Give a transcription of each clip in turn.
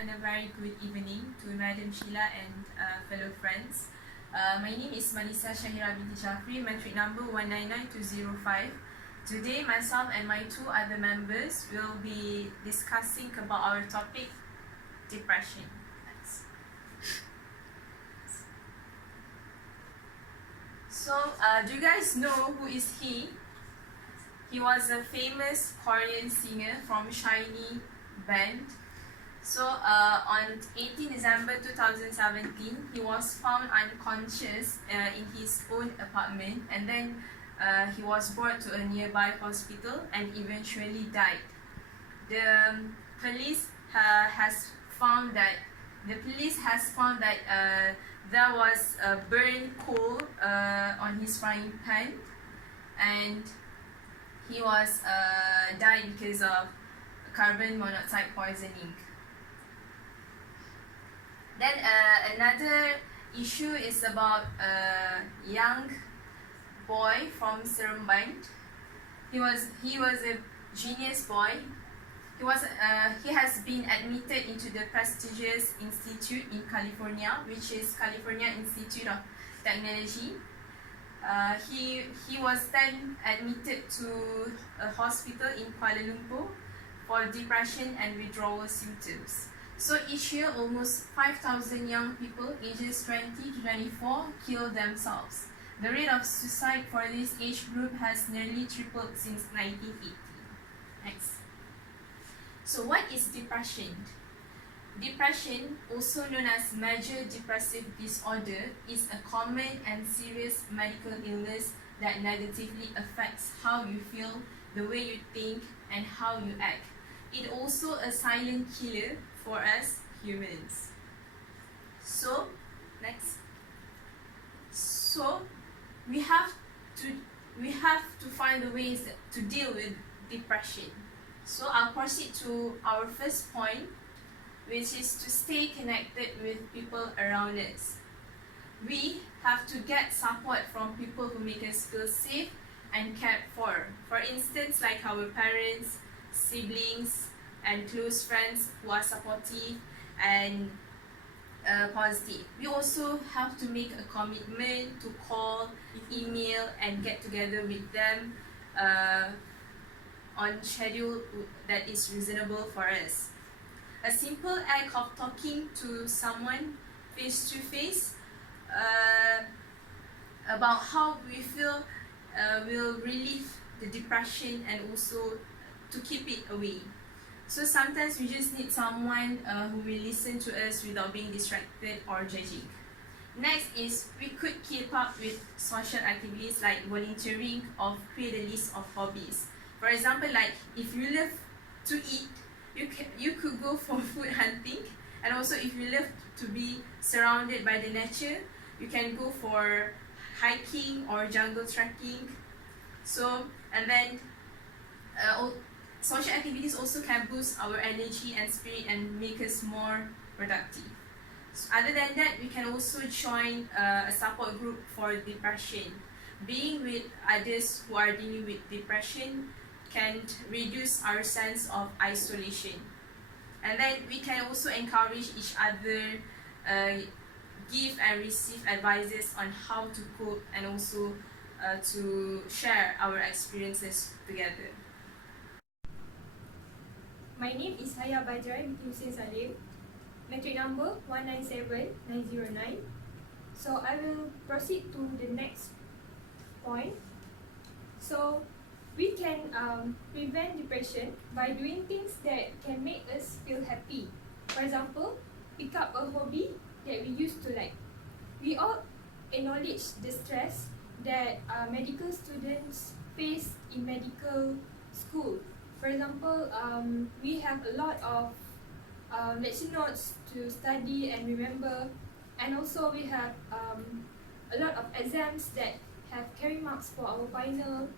and a very good evening to Madam Sheila and fellow friends. My name is Malisa Shahira binti Jafri, metric number 199205. Today, myself and my two other members will be discussing about our topic, depression. So, do you guys know who is he? He was a famous Korean singer from SHINee band. So on 18 December 2017, he was found unconscious in his own apartment, and then he was brought to a nearby hospital and eventually died. The police has found that there was a burnt coal on his frying pan, and he was died because of carbon monoxide poisoning. Then another issue is about a young boy from Seremban. He was a genius boy. He has been admitted into the prestigious institute in California, which is California Institute of Technology. He was then admitted to a hospital in Kuala Lumpur for depression and withdrawal symptoms. So each year, almost 5,000 young people ages 20 to 24 kill themselves. The rate of suicide for this age group has nearly tripled since 1980. Next. So what is depression? Depression, also known as major depressive disorder, is a common and serious medical illness that negatively affects how you feel, the way you think, and how you act. It also a silent killer for us humans. So, next. So, we have to find the ways to deal with depression. So, I'll proceed to our first point, which is to stay connected with people around us. We have to get support from people who make us feel safe and cared for. For instance, like our parents, siblings, and close friends who are supportive and positive. We also have to make a commitment to call, email, and get together with them on schedule that is reasonable for us. A simple act of talking to someone face to face about how we feel will relieve the depression and also to keep it away. So sometimes we just need someone who will listen to us without being distracted or judging. Next is we could keep up with social activities like volunteering or create a list of hobbies. For example, like if you love to eat, you could go for food hunting, and also if you love to be surrounded by the nature, you can go for hiking or jungle trekking. So, and then social activities also can boost our energy and spirit and make us more productive. So other than that, we can also join a support group for depression. Being with others who are dealing with depression can reduce our sense of isolation. And then we can also encourage each other, give and receive advices on how to cope, and also to share our experiences together. My name is Haya Bajrai binti Hussein Salim, metric number 197909. So I will proceed to the next point. So we can prevent depression by doing things that can make us feel happy. For example, pick up a hobby that we used to like. We all acknowledge the stress that medical students face in medical school. For example, we have a lot of lecture notes to study and remember, and also we have a lot of exams that have carry marks for our final,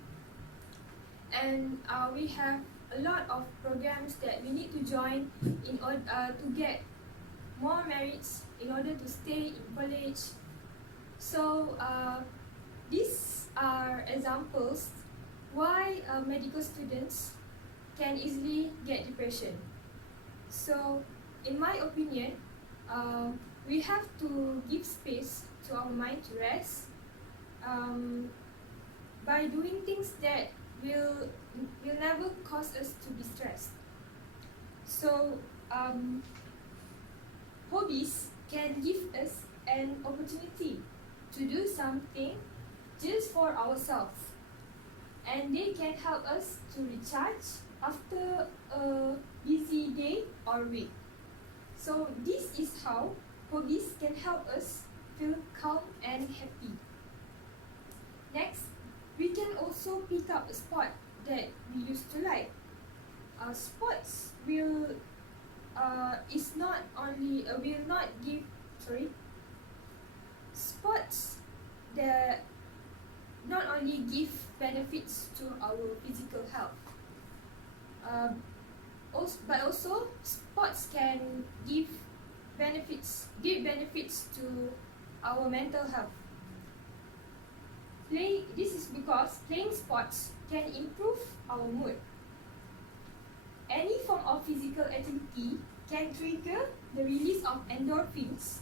and we have a lot of programs that we need to join in order to get more merits in order to stay in college. So these are examples why medical students can easily get depression. So in my opinion, we have to give space to our mind to rest by doing things that will never cause us to be stressed. So hobbies can give us an opportunity to do something just for ourselves, and they can help us to recharge after a busy day or week. So this is how hobbies can help us feel calm and happy. Next, we can also pick up a sport that we used to like. Sports will is not only will not give sports that not only give benefits to our physical health, but also sports can give benefits to our mental health. This is because playing sports can improve our mood. Any form of physical activity can trigger the release of endorphins,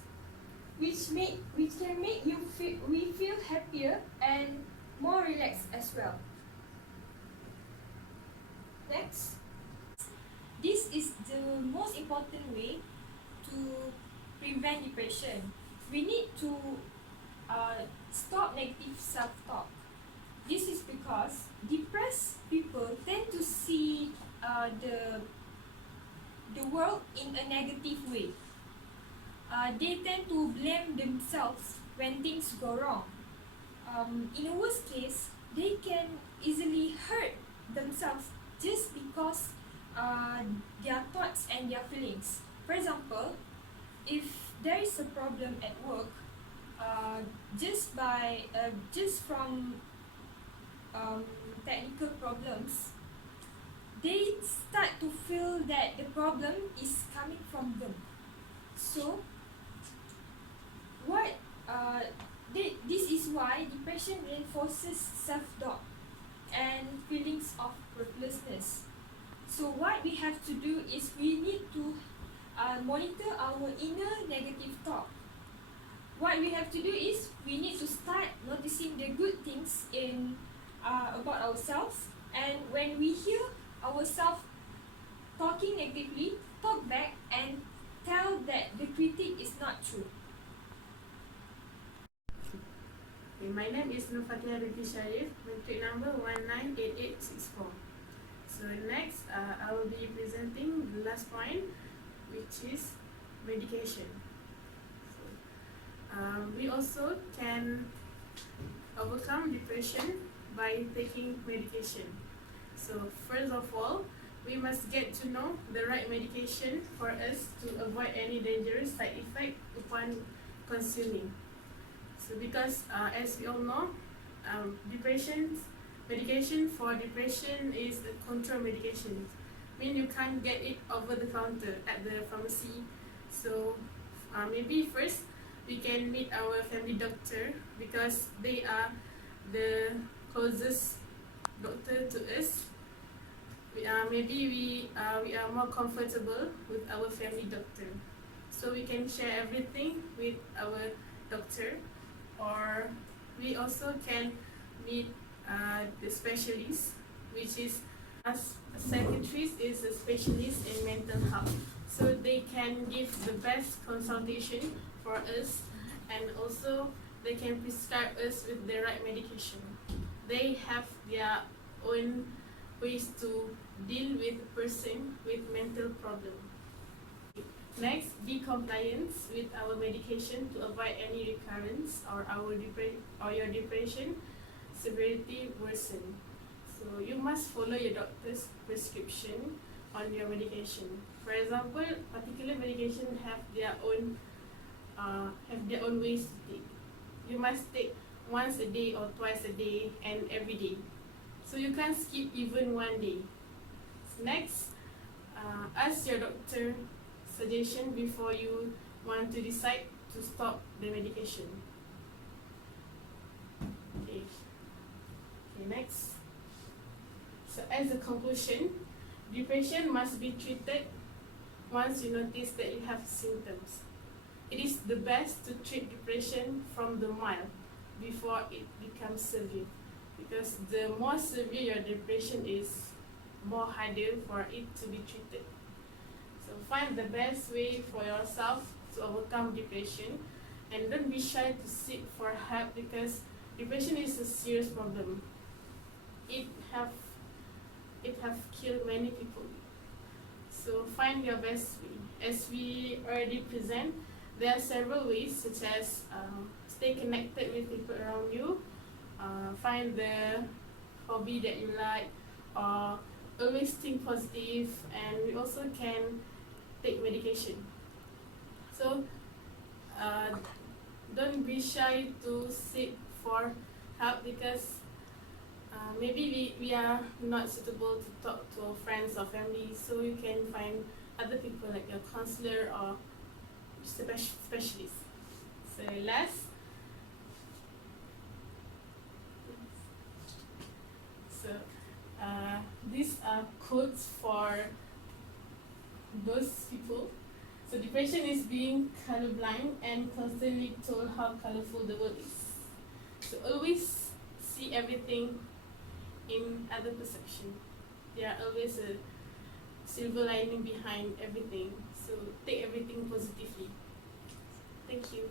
which can make we feel happier and more relaxed as well. Next, this is the most important way to prevent depression. We need to stop negative self-talk. This is because depressed people tend to see the world in a negative way. They tend to blame themselves when things go wrong. In a worst case, they can easily hurt themselves just because their thoughts and their feelings. For example, if there is a problem at work, just from technical problems, they start to feel that the problem is coming from them. So this is why depression reinforces self-doubt and feelings of worthlessness. So what we have to do is we need to monitor our inner negative thought. What we have to do is we need to start noticing the good things about ourselves, and when we hear ourselves talking negatively, talk back and tell that the critic is not true. Okay, my name is Nurfatia Binti Sharif, matric number 198864. So next, I will be presenting the last point, which is medication. We also can overcome depression by taking medication. So first of all, we must get to know the right medication for us to avoid any dangerous side effect upon consuming. So because as we all know, medication for depression is a control medication. Mean you can't get it over the counter at the pharmacy. So maybe first we can meet our family doctor, because they are the closest doctor to us. Maybe we are more comfortable with our family doctor, so we can share everything with our doctor. Or we also can meet the specialist, which is a psychiatrist is a specialist in mental health, so they can give the best consultation for us, and also they can prescribe us with the right medication. They have their own ways to deal with a person with mental problem. Next, be compliant with our medication to avoid any recurrence or your depression severity worsen. So you must follow your doctor's prescription on your medication. For example, particular medication have their own ways to take. You must take once a day or twice a day and every day. So you can't skip even one day. Next, ask your doctor suggestion before you want to decide to stop the medication. Okay, next. So as a conclusion, depression must be treated once you notice that you have symptoms. It is the best to treat depression from the mild before it becomes severe, because the more severe your depression is, more harder for it to be treated. So find the best way for yourself to overcome depression, and don't be shy to seek for help, because depression is a serious problem. It have killed many people. So find your best way. As we already present, there are several ways, such as stay connected with people around you, find the hobby that you like, or always think positive, and we also can take medication. So don't be shy to seek for help, because maybe we are not suitable to talk to our friends or family, so you can find other people like a counselor or specialist. So last, so these are quotes for those people. So depression is being colorblind and constantly told how colorful the world is. So always see everything in other perception. There are always a silver lining behind everything. So take everything positively. Thank you.